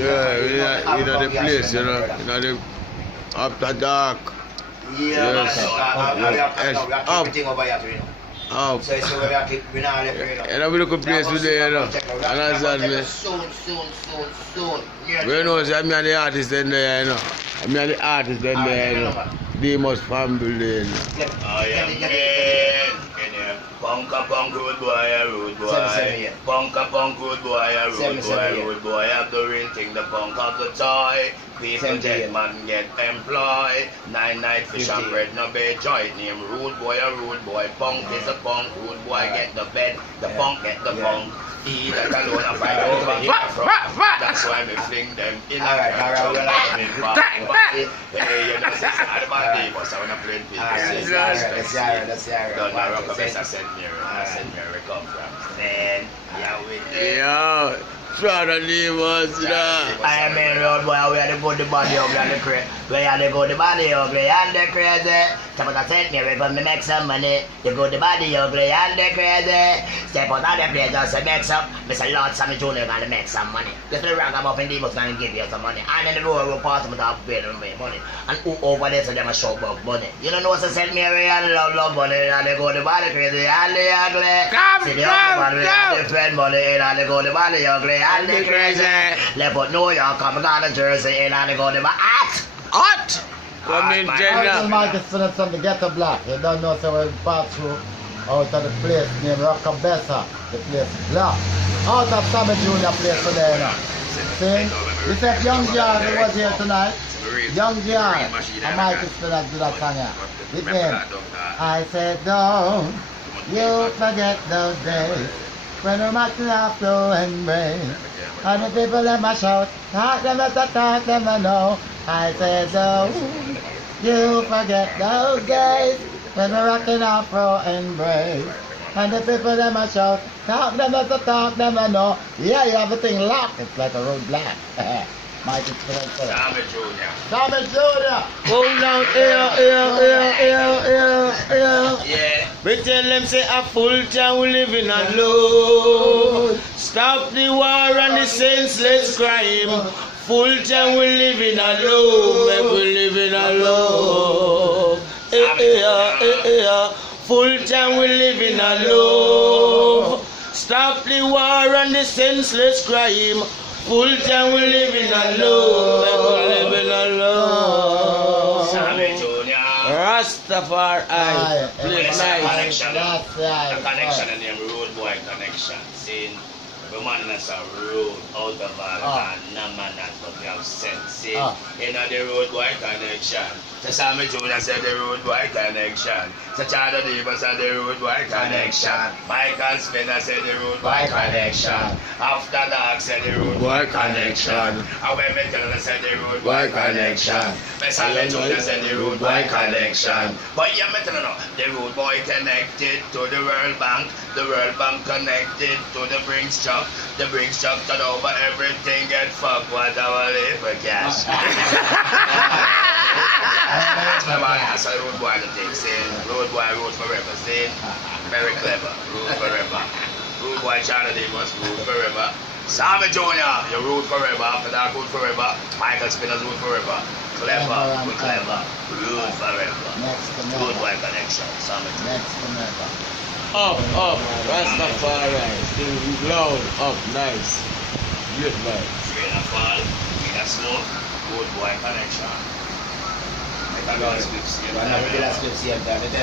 Yeah, you know the place, you know the after dark. Yeah, Yes. everything over here, you know. Up. So it's where we not left, you know. And I'm looking place today, you know. Understand me? Soon. We know, say, I'm the artist in there, you know. I'm the artist in there, you know. Demus family, you know. I am dead. Punka punk road boy, Punka punk road boy, road boy. Have the real thing, the punk of the toy. People dead, man get employed. 9 night fish and bread, no bed joy. Name rude boy, a rude boy. Punk is a punk, rude boy get the bed. The punk get the punk. He that alone and fight over here from. That's why me fling them in a hey, you know, it's not about Demus. I want to play people. That's Don't know, rock up, I sent me where come from. Then, yeah, we Yeah, try to Demus, you know. I mean, road boy, we are the good, the body ugly, and the crazy. We are the good, the body ugly, and the crazy. Somebody sent me, we come to make some money. The good, the body ugly, and the crazy. Step out of the place, just to make some. Mr. Lord Sammy Junior gonna make some money. Just the ragamuffin Demus gonna give you some money. And then the road will pass them to have paid them money. And who over there so them a show about money. You don't know what's to send me away and love money. And they go the body crazy, and the ugly. See the ugly money, and the friend money, and they go the body ugly, and the crazy. Left out New York, come down to Jersey, and they go the hot. Come in, I Jenna. tell Marcus from the ghetto block. You don't know, so we pass through out of the place named Rockabessa. The place is black. Out of Sammy Junior place today, you know. See? You said Young John who was here tonight. Young John. And Marcus do that song here. Listen. I said, don't you forget those days when we might laugh, flow and break. And the people them a shout, talk them as I talk them I know. I said, don't you forget those days when we're rocking Afro and brave. And the people them a shout, talk them as I talk them I know. Yeah, you have the thing locked, it's like a road black. Mike is Sammy Junior. Sammy Junior. Hold on, Yeah. We tell them say a full town we living alone. Stop the war and the senseless crime. Full town we living alone. We living alone. Full town we living alone. Stop the war and the senseless crime. Full time we living alone, we living alone. Sammy Junior. Rastafari, place nice. The connection and the road boy connection. See, we man that's a road out of all no man that but we have sense. See, you know the road boy connection. So Sammy Junior said the road boy connection. So Charlie Demus said the road boy connection. Michael Spinner said the road boy connection. After Dark said the road boy connection. And when Metal said the road boy connection. Sammy Junior said the road boy connection. But yeah, Metal no, the road boy connected to the World Bank. The World Bank connected to the Brinks truck. The Brinks truck turn over everything get fucked. What our live for cash. That's a road boy that takes in. Road boy, road forever. See? Very clever. Road forever. Road boy, Charlie Demus, road forever. Sammy Junior, you road forever. After that, road forever. Michael Spinner's road forever. Clever, we clever. Road forever. Road boy connection. Sammy Junior. Next to never. Up, Rastafari, still loud, up, nice. Great vibes. Rain and fall, rain and snow. Road boy connection. I can go and speak to you.